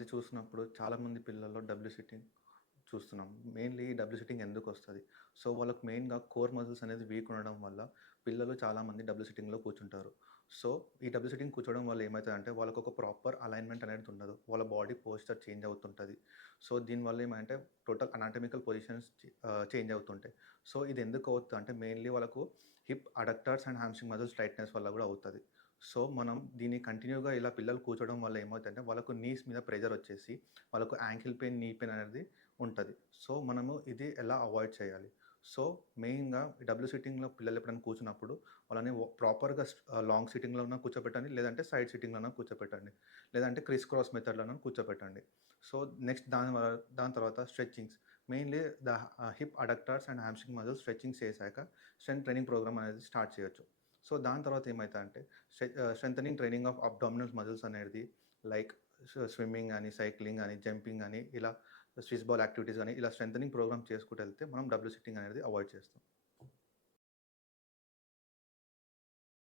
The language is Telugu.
మధ్య చూసినప్పుడు చాలామంది పిల్లల్లో డబ్ల్యూ సిట్టింగ్ చూస్తున్నాం. మెయిన్‌లీ ఈ డబ్ల్యూ సిట్టింగ్ ఎందుకొస్తది? సో, వాళ్ళకి మెయిన్‌గా కోర్ మజిల్స్ అనేది వీక్ ఉండడం వల్ల పిల్లలు చాలామంది డబ్ల్యూ సిట్టింగ్‌లో కూర్చుంటారు. సో, ఈ డబ్ల్యూ సిట్టింగ్ కూర్చోవడం వల్ల ఏమైతదంటే వాళ్ళకొక ప్రాపర్ అలైన్‌మెంట్ అనేది ఉండదు. వాళ్ళ బాడీ పోస్చర్ చేంజ్ అవుతుంటది. సో, దీనివల్ల ఏమంటే టోటల్ అనాటమికల్ పొజిషన్స్ చేంజ్ అవుతుంటాయి. సో, ఇది ఎందుకు అవుతదంటే మెయిన్‌లీ వాళ్ళకు hip adductors and hamstring muscles tightness వల్ల గూడా అవుతది. సో, మనం దీన్ని కంటిన్యూగా ఇలా పిల్లలు కూర్చోవడం వల్ల ఏమవుతంటే వాళ్ళకు నీస్ మీద ప్రెషర్ వచ్చేసి వాళ్ళకు యాంకిల్ పెయిన్, నీ పెయిన్ అనేది ఉంటది. సో, మనము ఇది ఎలా అవాయిడ్ చేయాలి? సో, మెయిన్‌గా డబుల్ సిట్టింగ్‌లో పిల్లలు ఎప్పుడైనా కూర్చున్నప్పుడు వాళ్ళని ప్రాపర్‌గా లాంగ్ సిట్టింగ్‌లోనా కూర్చోబెట్టండి. లేదంటే సైడ్ సిట్టింగ్‌లోనా కూర్చోబెట్టండి. లేదంటే క్రిస్ క్రాస్ మెథడ్‌లోనా కూర్చోబెట్టండి. సో, నెక్స్ట్ దాని తర్వాత stretchings. Mainly hip adductors and hamstring muscles stretchings చేశాక స్ట్రెంత్ ట్రైనింగ్ ప్రోగ్రామ్ అనేది స్టార్ట్ చేయొచ్చు. సో, దాని తర్వాత ఏమైతదంటే strengthening training of abdominal muscles అనేది లైక్ స్విమ్మింగ్ అని, సైక్లింగ్ అని, జంపింగ్ అని ఇలా స్విస్ బాల్ యాక్టివిటీస్ అని ఇలా స్ట్రెంథెనింగ్ ప్రోగ్రామ్ చేసుకుంటూ వెళ్తే మనం డబుల్ సిట్టింగ్ అనేది అవాయిడ్ చేస్తాం.